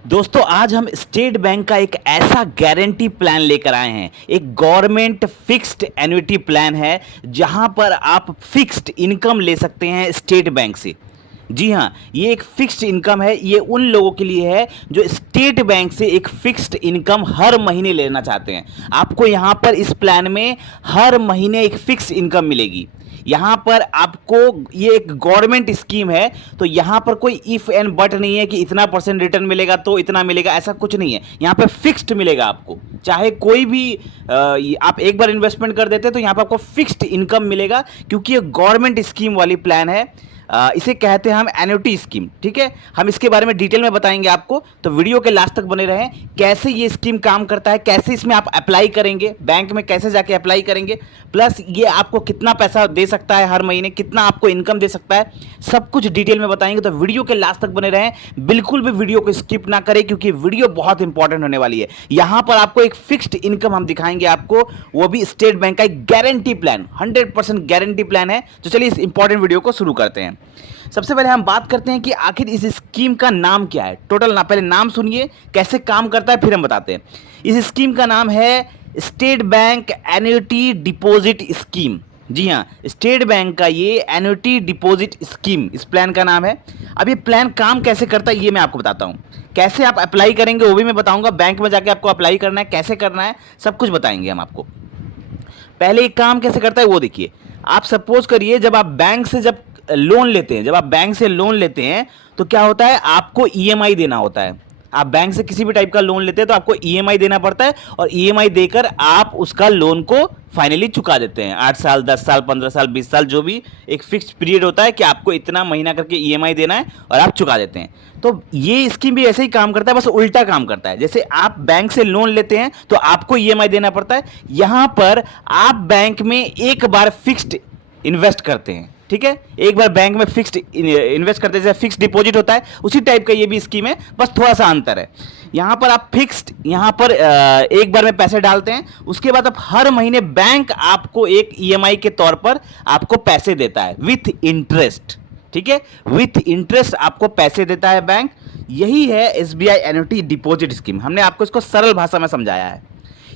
दोस्तों आज हम स्टेट बैंक का एक ऐसा गारंटी प्लान लेकर आए हैं। एक गवर्नमेंट फिक्स्ड एन्युटी प्लान है जहां पर आप फिक्स्ड इनकम ले सकते हैं स्टेट बैंक से। जी हाँ, ये एक फिक्स्ड इनकम है। ये उन लोगों के लिए है जो स्टेट बैंक से एक फिक्स्ड इनकम हर महीने लेना चाहते हैं। आपको यहाँ पर इस प्लान में हर महीने एक फिक्स्ड इनकम मिलेगी। यहाँ पर आपको ये एक गवर्नमेंट स्कीम है, तो यहाँ पर कोई इफ एंड बट नहीं है कि इतना परसेंट रिटर्न मिलेगा तो इतना मिलेगा, ऐसा कुछ नहीं है। यहाँ पे फिक्स्ड मिलेगा आपको, चाहे कोई भी आप एक बार इन्वेस्टमेंट कर देते तो यहाँ पर आपको फिक्स्ड इनकम मिलेगा, क्योंकि ये गवर्नमेंट स्कीम वाली प्लान है। इसे कहते हैं हम एन्युटी स्कीम। ठीक है, हम इसके बारे में डिटेल में बताएंगे आपको, तो वीडियो के लास्ट तक बने रहें। कैसे ये स्कीम काम करता है, कैसे इसमें आप अप्लाई करेंगे, बैंक में कैसे जाके अप्लाई करेंगे, प्लस ये आपको कितना पैसा दे सकता है हर महीने, कितना आपको इनकम दे सकता है, सब कुछ डिटेल में बताएंगे। तो वीडियो के लास्ट तक बने रहें, बिल्कुल भी वीडियो को स्किप ना करें, क्योंकि वीडियो बहुत इंपॉर्टेंट होने वाली है। यहां पर आपको एक फिक्स्ड इनकम हम दिखाएंगे आपको, वो भी स्टेट बैंक का एक गारंटी प्लान, 100% गारंटी प्लान है। तो चलिए इस इंपॉर्टेंट वीडियो को शुरू करते हैं। सबसे पहले हम बात करते हैं कि आखिर इस स्कीम का नाम क्या है। टोटल ना, पहले नाम सुनिए कैसे काम करता है, फिर हम बताते हैं। इस स्कीम का नाम है state bank annuity deposit scheme. जी हाँ, स्टेट बैंक का ये एन्युटी डिपॉजिट स्कीम इस प्लान का नाम है। अब ये प्लान काम कैसे करता है ये मैं आपको बताता हूँ। कैसे आप अप्लाई करेंगे वो भी मैं बताऊंगा। बैंक में जाके आपको अप्लाई करना है, कैसे करना है, सब कुछ बताएंगे हम आपको। पहले एक काम कैसे करता है वो देखिए। आप सपोज करिए जब आप बैंक से लोन लेते हैं, जब आप बैंक से लोन लेते हैं तो क्या होता है, आपको ईएमआई देना होता है। आप बैंक से किसी भी टाइप का लोन लेते हैं तो आपको ईएमआई देना पड़ता है, और ईएमआई देकर आप उसका लोन को फाइनली चुका देते हैं। 8 साल, 10 साल, 15 साल, 20 साल, जो भी एक फिक्स्ड पीरियड होता है कि आपको इतना महीना करके ईएमआई देना है और आप चुका देते हैं। तो ये स्कीम भी ऐसे ही काम करता है, बस उल्टा काम करता है। जैसे आप बैंक से लोन लेते हैं तो आपको ईएमआई देना पड़ता है, यहां पर आप बैंक में एक बार फिक्स्ड इन्वेस्ट करते हैं। ठीक है, एक बार बैंक में फिक्स्ड इन्वेस्ट करते हैं, जैसे फिक्स्ड डिपॉजिट होता है, उसी टाइप का ये भी स्कीम है, बस थोड़ा सा अंतर है। यहां पर आप फिक्स्ड, यहां पर एक बार में पैसे डालते हैं, उसके बाद आप हर महीने बैंक आपको एक ईएमआई के तौर पर आपको पैसे देता है विथ इंटरेस्ट। ठीक है, विथ इंटरेस्ट आपको पैसे देता है बैंक। यही है एसबीआई एन्युटी डिपॉजिट स्कीम। हमने आपको इसको सरल भाषा में समझाया है।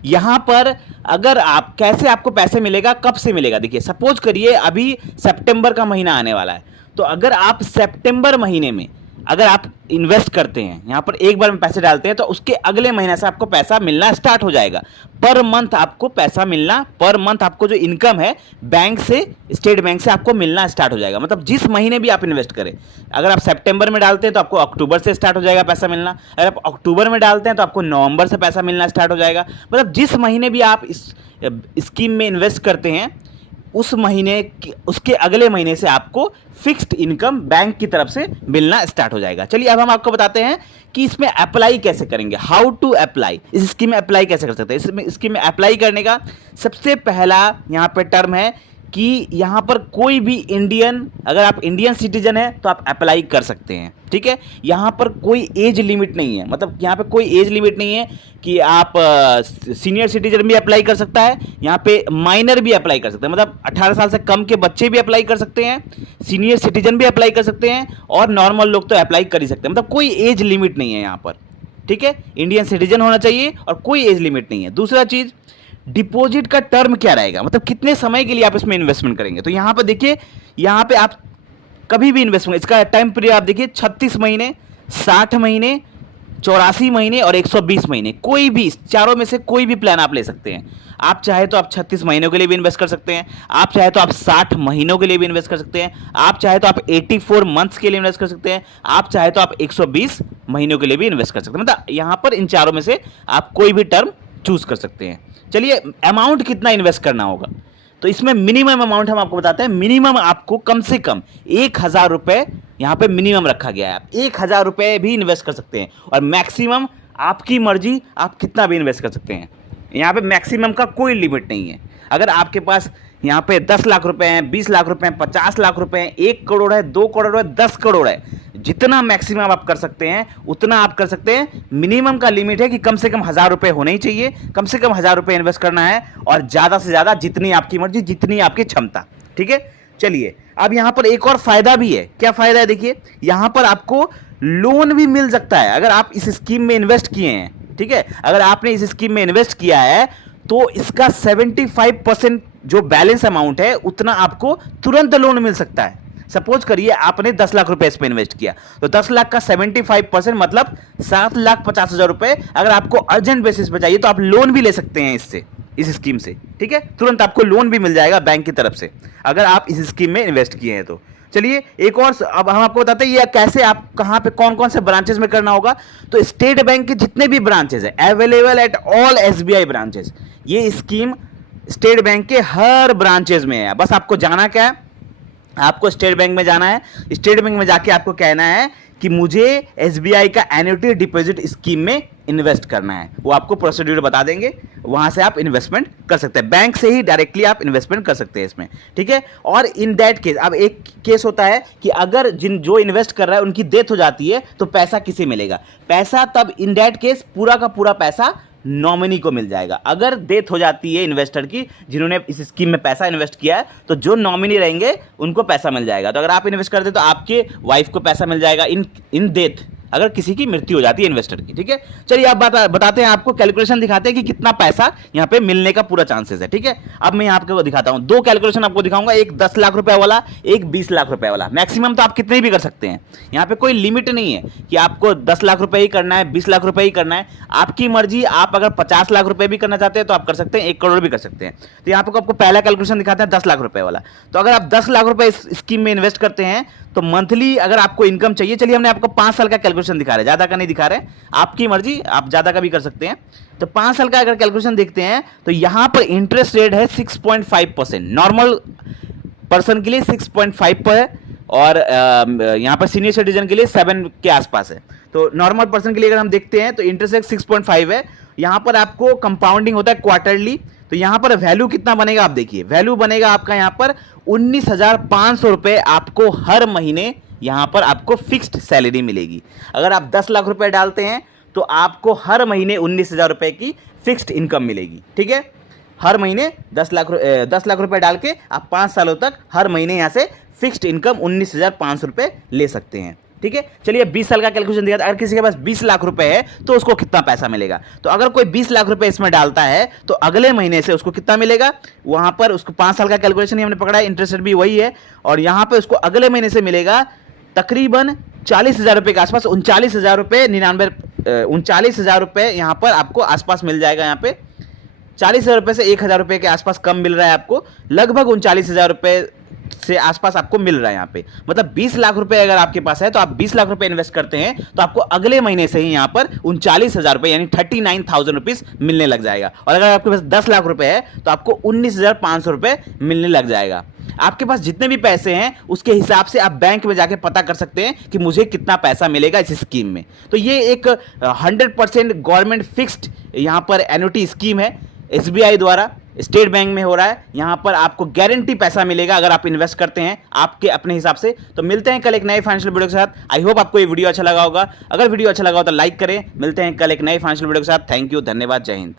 यहां पर अगर आप, कैसे आपको पैसे मिलेगा, कब से मिलेगा, देखिए सपोज करिए अभी सितंबर का महीना आने वाला है, तो अगर आप सितंबर महीने में अगर आप इन्वेस्ट करते हैं, यहां पर एक बार में पैसे डालते हैं, तो उसके अगले महीने से आपको पैसा मिलना स्टार्ट हो जाएगा। पर मंथ आपको पैसा मिलना, पर मंथ आपको जो इनकम है बैंक से, स्टेट बैंक से आपको मिलना स्टार्ट हो जाएगा। मतलब जिस महीने भी आप इन्वेस्ट करें, अगर आप सितंबर में डालते हैं तो आपको अक्टूबर से स्टार्ट हो जाएगा पैसा मिलना, अगर आप अक्टूबर में डालते हैं तो आपको नवंबर से पैसा मिलना स्टार्ट हो जाएगा। मतलब जिस महीने भी आप इस स्कीम में इन्वेस्ट करते हैं, उस महीने उसके अगले महीने से आपको फिक्स्ड इनकम बैंक की तरफ से मिलना स्टार्ट हो जाएगा। चलिए अब हम आपको बताते हैं कि इसमें अप्लाई कैसे करेंगे, हाउ टू अप्लाई, इस स्कीम में अप्लाई कैसे कर सकते हैं। इसमें स्कीम में अप्लाई करने का सबसे पहला यहाँ पे टर्म है कि यहाँ पर कोई भी इंडियन, अगर आप इंडियन सिटीजन हैं तो आप अप्लाई कर सकते हैं। ठीक है, यहाँ पर कोई एज लिमिट नहीं है, मतलब यहाँ पे कोई एज लिमिट नहीं है कि आप सीनियर सिटीजन भी अप्लाई कर सकता है, यहाँ पे माइनर भी अप्लाई कर सकते हैं, मतलब 18 साल से कम के बच्चे भी अप्लाई कर सकते हैं, सीनियर सिटीजन भी अप्लाई कर सकते हैं, और नॉर्मल लोग तो अप्लाई कर ही सकते हैं। मतलब कोई एज लिमिट नहीं है यहाँ पर। ठीक है, इंडियन सिटीजन होना चाहिए और कोई एज लिमिट नहीं है। दूसरा चीज़, डिपॉजिट का टर्म क्या रहेगा, मतलब कितने समय के लिए आप इसमें इन्वेस्टमेंट करेंगे। तो यहाँ पर देखिए, यहाँ पे आप कभी भी इन्वेस्टमेंट, इसका टाइम पीरियड आप देखिए 36 महीने, 60 महीने, 84 महीने और 120 महीने। कोई भी चारों में से कोई भी प्लान आप ले सकते हैं। आप चाहे तो आप 36 महीनों के लिए भी इन्वेस्ट कर सकते हैं, आप चाहे तो आप 60 महीनों के लिए भी इन्वेस्ट कर सकते हैं, आप चाहे तो आप 84 मंथ्स के लिए इन्वेस्ट कर सकते हैं, आप चाहे तो आप 120 महीनों के लिए भी इन्वेस्ट कर सकते हैं। मतलब यहाँ पर इन चारों में से आप कोई भी टर्म चूज कर सकते हैं। चलिए अमाउंट कितना इन्वेस्ट करना होगा, तो इसमें मिनिमम अमाउंट हम आपको बताते हैं। मिनिमम आपको कम से कम 1000 रुपए यहाँ पे मिनिमम रखा गया है। आप 1000 रुपए भी इन्वेस्ट कर सकते हैं, और मैक्सिमम आपकी मर्जी, आप कितना भी इन्वेस्ट कर सकते हैं। यहाँ पे मैक्सिमम का कोई लिमिट नहीं है। अगर आपके पास यहाँ पे 10 लाख रुपए हैं, 20 लाख रुपए हैं, 50 लाख रुपए हैं, 1 करोड़ है, 2 करोड़ है, 10 करोड़ है, जितना मैक्सिमम आप कर सकते हैं उतना आप कर सकते हैं। मिनिमम का लिमिट है कि कम से कम 1000 रुपए होने ही चाहिए, कम से कम 1000 रुपए इन्वेस्ट करना है, और ज़्यादा से ज़्यादा जितनी आपकी मर्जी, जितनी आपकी क्षमता। ठीक है, चलिए अब यहाँ पर एक और फायदा भी है। क्या फायदा है, देखिए यहाँ पर आपको लोन भी मिल सकता है अगर आप इस स्कीम में इन्वेस्ट किए हैं। ठीक है, अगर आपने इस स्कीम में इन्वेस्ट किया है तो इसका 75% जो बैलेंस अमाउंट है उतना आपको तुरंत लोन मिल सकता है। सपोज करिए आपने 10 लाख रुपए इस पे इन्वेस्ट किया, तो 10 लाख का 75% मतलब 7,50,000 रुपए अगर आपको अर्जेंट बेसिस पे चाहिए तो आप लोन भी ले सकते हैं इससे, इस स्कीम से। ठीक है, तुरंत आपको लोन भी मिल जाएगा बैंक की तरफ से अगर आप इस स्कीम में इन्वेस्ट किए हैं तो। चलिए एक और अब हम आपको बताते हैं ये कैसे, आप कहां पे कौन कौन से ब्रांचेस में करना होगा। तो स्टेट बैंक के जितने भी ब्रांचेस है available at all SBI branches, ये स्कीम स्टेट बैंक के हर ब्रांचेस में है। बस आपको जाना क्या है, आपको स्टेट बैंक में जाना है। स्टेट बैंक में जाके आपको कहना है कि मुझे एसबीआई का एन्युटी डिपॉजिट स्कीम में इन्वेस्ट करना है, वो आपको प्रोसीड्यूर बता देंगे, वहां से आप इन्वेस्टमेंट कर सकते हैं, बैंक से ही डायरेक्टली आप इन्वेस्टमेंट कर सकते हैं इसमें। ठीक है, और इन दैट केस अब एक केस होता है कि अगर जो इन्वेस्ट कर रहा है उनकी डेथ हो जाती है तो पैसा किसे मिलेगा, पैसा तब इन दैट केस पूरा का पूरा पैसा नॉमिनी को मिल जाएगा। अगर डेथ हो जाती है इन्वेस्टर की, जिन्होंने इस स्कीम में पैसा इन्वेस्ट किया है, तो जो नॉमिनी रहेंगे उनको पैसा मिल जाएगा। तो अगर आप इन्वेस्ट करते तो आपके वाइफ को पैसा मिल जाएगा इन डेथ, अगर किसी की मृत्यु हो जाती है इन्वेस्टर की। ठीक है, चलिए आप बताते हैं, आपको कैलकुलेशन दिखाते हैं कि कितना पैसा यहाँ पे मिलने का पूरा चांसेस है। ठीक है, अब मैं यहाँ आपको दिखाता हूँ, दो कैलकुलेशन आपको दिखाऊंगा, एक 10 लाख रुपए वाला, एक 20 लाख रुपए वाला। मैक्सिमम तो आप कितने भी कर सकते हैं, यहाँ पे कोई लिमिट नहीं है कि आपको 10 लाख रुपए ही करना है, 20 लाख रुपए ही करना है, आपकी मर्जी। आप अगर 50 लाख रुपए भी करना चाहते हैं तो आप कर सकते हैं, 1 करोड़ भी कर सकते हैं। तो यहाँ पे आपको पहला कैलकुलेशन दिखाते हैं 10 लाख रुपए वाला। तो अगर आप 10 लाख रुपए इस स्कीम में इन्वेस्ट करते हैं तो मंथली अगर आपको इनकम चाहिए, चलिए हमने आपको 5 साल का कैलकुलेशन दिखा रहे हैं, ज्यादा का नहीं दिखा रहे हैं, आपकी मर्जी, आप ज्यादा का भी कर सकते हैं। तो 5 साल का अगर कैलकुलेशन देखते हैं तो यहां पर इंटरेस्ट रेट है 6.5%, नॉर्मल पर्सन के लिए 6.5 पर है, और यहां पर सीनियर सिटीजन के लिए 7 के आसपास है। तो नॉर्मल पर्सन के लिए अगर हम देखते हैं तो इंटरेस्ट रेट 6.5 है। यहां पर आपको कंपाउंडिंग होता है क्वार्टरली। तो यहां पर वैल्यू कितना बनेगा आप देखिए, वैल्यू बनेगा आपका यहां पर 19,500 रुपए आपको हर महीने यहां पर आपको फिक्स्ड सैलरी मिलेगी। अगर आप 10 लाख रुपए डालते हैं तो आपको हर महीने 19,000 रुपए की फिक्स्ड इनकम मिलेगी। ठीक है, हर महीने 10 लाख रुपए डाल के आप 5 सालों तक हर महीने यहां से फिक्स्ड इनकम 19,500 रुपए ले सकते हैं। ठीक है, चलिए 20 साल का कैलकुलेशन दिया था, अगर किसी के पास 20 लाख रुपए है तो उसको कितना पैसा मिलेगा। तो अगर कोई 20 लाख रुपए इसमें डालता है तो अगले महीने से उसको कितना मिलेगा, वहां पर उसको 5 साल का कैलकुलेशन ही हमने पकड़ा है, इंटरेस्ट रेट भी वही है, और यहां पर उसको अगले महीने से मिलेगा तकरीबन 40,000 रुपए के आसपास, 39,000 रुपए 39,000 रुपए यहां पर आपको आसपास मिल जाएगा। यहाँ पे 40,000 रुपए से 1,000 रुपए के आसपास कम मिल रहा है आपको, लगभग 39,000 रुपए से आसपास आपको मिल रहा है यहाँ पे। मतलब 20 लाख रुपए अगर आपके पास है तो आप 20 लाख रुपए इन्वेस्ट करते हैं तो आपको अगले महीने से ही यहाँ पर 39,000 रुपए यानी 39,000 रुपीज मिलने लग जाएगा। और अगर आपके पास 10 लाख रुपए है तो आपको 19,500 रुपए मिलने लग जाएगा। आपके पास जितने भी पैसे हैं उसके हिसाब से आप बैंक में जाके पता कर सकते हैं कि मुझे कितना पैसा मिलेगा इस स्कीम में। तो ये एक 100% गवर्नमेंट फिक्स्ड यहाँ पर एन्युटी स्कीम है, एसबीआई द्वारा स्टेट बैंक में हो रहा है। यहां पर आपको गारंटी पैसा मिलेगा अगर आप इन्वेस्ट करते हैं आपके अपने हिसाब से। तो मिलते हैं कल एक नए फाइनेंशियल वीडियो के साथ। आई होप आपको ये वीडियो अच्छा लगा होगा, अगर वीडियो अच्छा लगा हो तो लाइक करें। मिलते हैं कल एक नए फाइनेंशियल वीडियो के साथ। थैंक यू, धन्यवाद, जय हिंद।